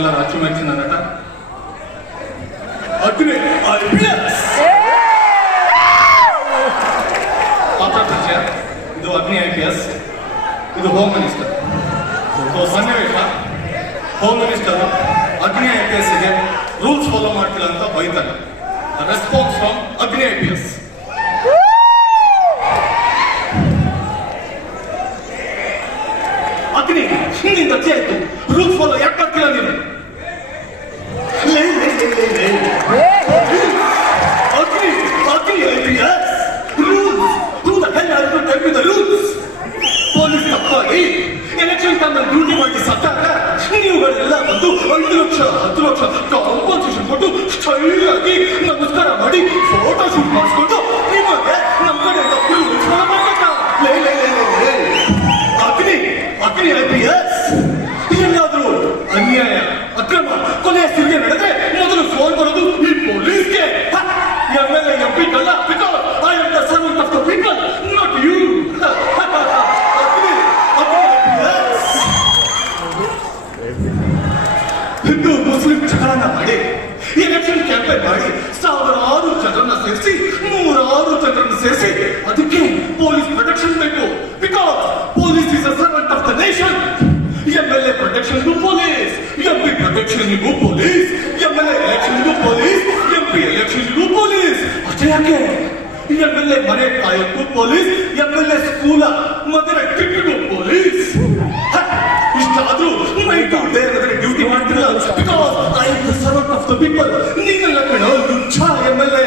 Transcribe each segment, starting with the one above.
ನಮ್ಮೆಲ್ಲರ ಅಚ್ಚುಮೆಚ್ಚಿನ ನಟ ಅಗ್ನಿ IPS. ಪಾತ್ರ ಪರಿಚಯ. ಇದು ಅಗ್ನಿ IPS, ಇದು ಹೋಮ್ ಮಿನಿಸ್ಟರ್. ಸನ್ನಿವೇಶ, ಹೋಮ್ ಮಿನಿಸ್ಟರ್ ಅಗ್ನಿ IPSಗೆ ರೂಲ್ಸ್ ಫಾಲೋ ಮಾಡ್ತಿಲ್ಲ ಅಂತ ಬೈತಾರೆ. ರೆಸ್ಪಾನ್ಸ್ ಫ್ರಮ್ ಅಗ್ನಿ IPS. ಅಗ್ನಿ, ಹಿಂದಿಂದ ಅಜ್ಜಿ ಆಯ್ತು, ರೂಲ್ಸ್ ಫಾಲೋ ಯಾಕೆ ಮಾಡ್ತಿಲ್ಲ ನೀನು? ಅಗ್ನಿ IPS, rules. Who the hell has to tell me the rules? Police ತಪ್ಪಾಗಿ ಎಲೆಕ್ಷನ್ ಟೈಮಲ್ಲಿ ಡ್ಯೂಟಿ ಮಾಡಿ ಸತ್ತಾಗ ನೀವುಗಳೆಲ್ಲ ಬಂದು 5 ಲಕ್ಷ 10 ಲಕ್ಷ ಕಾಂಪನ್ಸೇಷನ್ ಕೊಟ್ಟು ಸ್ಟೈಲ್ ಆಗಿ ನಮಸ್ಕಾರ ಮಾಡಿ ಫೋಟೋ ಶೂಟ್ ಮಾಡಿಸ್ಕೊಂಡು ನಿಮಗೆ ನಮ್ಮ ಕಡೆ ಅಗ್ನಿ IPS ಎಲ್ಲಾದ್ರೂ ಅನ್ಯಾಯ ಅಕ್ರಮ ಕೊನೆಯ ಸಿರಿಗೆ ನಡೆದ್ರೆ ಮೊದಲು ಫೋನ್ ಬರೋದು ಈ ಪೊಲೀಸ್ಗೆ. MLA MP ಅಲ್ಲ, because I am the servant of the people, not you. Hindu Muslim ಜಗಳನ ಮಾಡಿ ಎಲೆಕ್ಷನ್ ಕ್ಯಾಂಪೇನ್ ಮಾಡಿ ಸಾವಿರಾರು ಜನರನ್ನ ಸೇರಿಸಿ 100 ಜನರನ್ನು ಸೇರಿಸಿ ಅದಕ್ಕೆ ಪೊಲೀಸ್ ಪ್ರೊಟೆಕ್ಷನ್ ಬೇಕು. Because police is a servant of the nation. MLA ಪ್ರೊಟೆಕ್ಷನ್ಗೂ ಪೊಲೀಸ್, MP ಪ್ರೊಟೆಕ್ಷನ್ಗೂ ಪೊಲೀಸ್, MLA ಎಲೆಕ್ಷನ್ಗೂ ಪೊಲೀಸ್, MP ಎಲೆಕ್ಷನ್ಗೂ ಪೊಲೀಸ್. ಅಷ್ಟೇ ಯಾಕೆ MLA ಮನೆ ಕಾಯೋಕ್ಕೂ ಪೊಲೀಸ್, MLA ಸ್ಕೂಲ ಮಗನ ಟ್ರಿಪ್ಗೂ ಪೊಲೀಸ್. ಇಷ್ಟಾದ್ರೂ ಡ್ಯೂಟಿ ಮಾಡ್ತಿಲ್ಲ. Because I am the servant of the people. ನೀನೆಲ್ಲ ಕಣ ಲುಚ್ಚ MLA.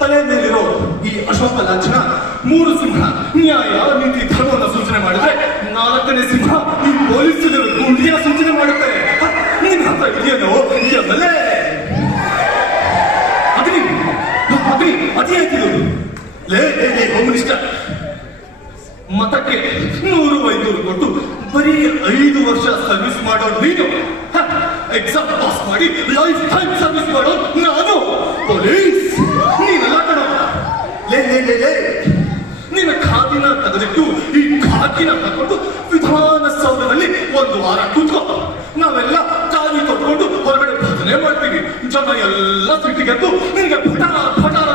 ತಲೆ ಮೇಲಿರೋ ಈ ಅಶೋಕ ಲಾಂಛನ 3 ಸಿಂಹ ನ್ಯಾಯ ನೀತಿ ಧರ್ಮವನ್ನು ಸೂಚನೆ ಮಾಡಿದ್ರೆ 4ನೇ ಸಿಂಹ ಈ ಪೊಲೀಸ್ ಗುಂಡಿನ ಸೂಚನೆ ಮಾಡುತ್ತೆ. ನಿನ್ನ ಹತ್ರ ಇದೆಯೇನೋ MLA? ಅಗ್ನಿ ಅತಿ ಆಯ್ತಿದು. ಹೋಮ್ ಮಿನಿಸ್ಟರ್ ಮತಕ್ಕೆ 100-500 ಕೊಟ್ಟು ಬರೀ 5 ವರ್ಷ ಸರ್ವಿಸ್ ಮಾಡೋ ನೀನು, ಎಕ್ಸಾಮ್ ಪಾಸ್ ಮಾಡಿ ಲೈಫ್ ಟೈಮ್ ಸರ್ವಿಸ್ ಮಾಡೋ ನಾನು. ಪೊಲೀಸ್ ನೀನೆಲ್ಲ ಕಣ. ನಿನ್ನ ಖಾಕಿನ ತೆಗೆದಿಟ್ಟು ಈ ಖಾಕಿನ ಹಾಕೊಂಡು ವಿಧಾನಸೌಧದಲ್ಲಿ 1 ವಾರ ಕೂತ್ಕೋ. ನಾವೆಲ್ಲ ಕಾಲಿ ತೊಟ್ಕೊಂಡು ಹೊರಗಡೆ ಭಜನೆ ಮಾಡ್ತೀವಿ. ಜನ ಎಲ್ಲ ಸಿಟ್ಟಿಗೆದ್ದು ನಿನ್ಗೆ ಪಟಾರ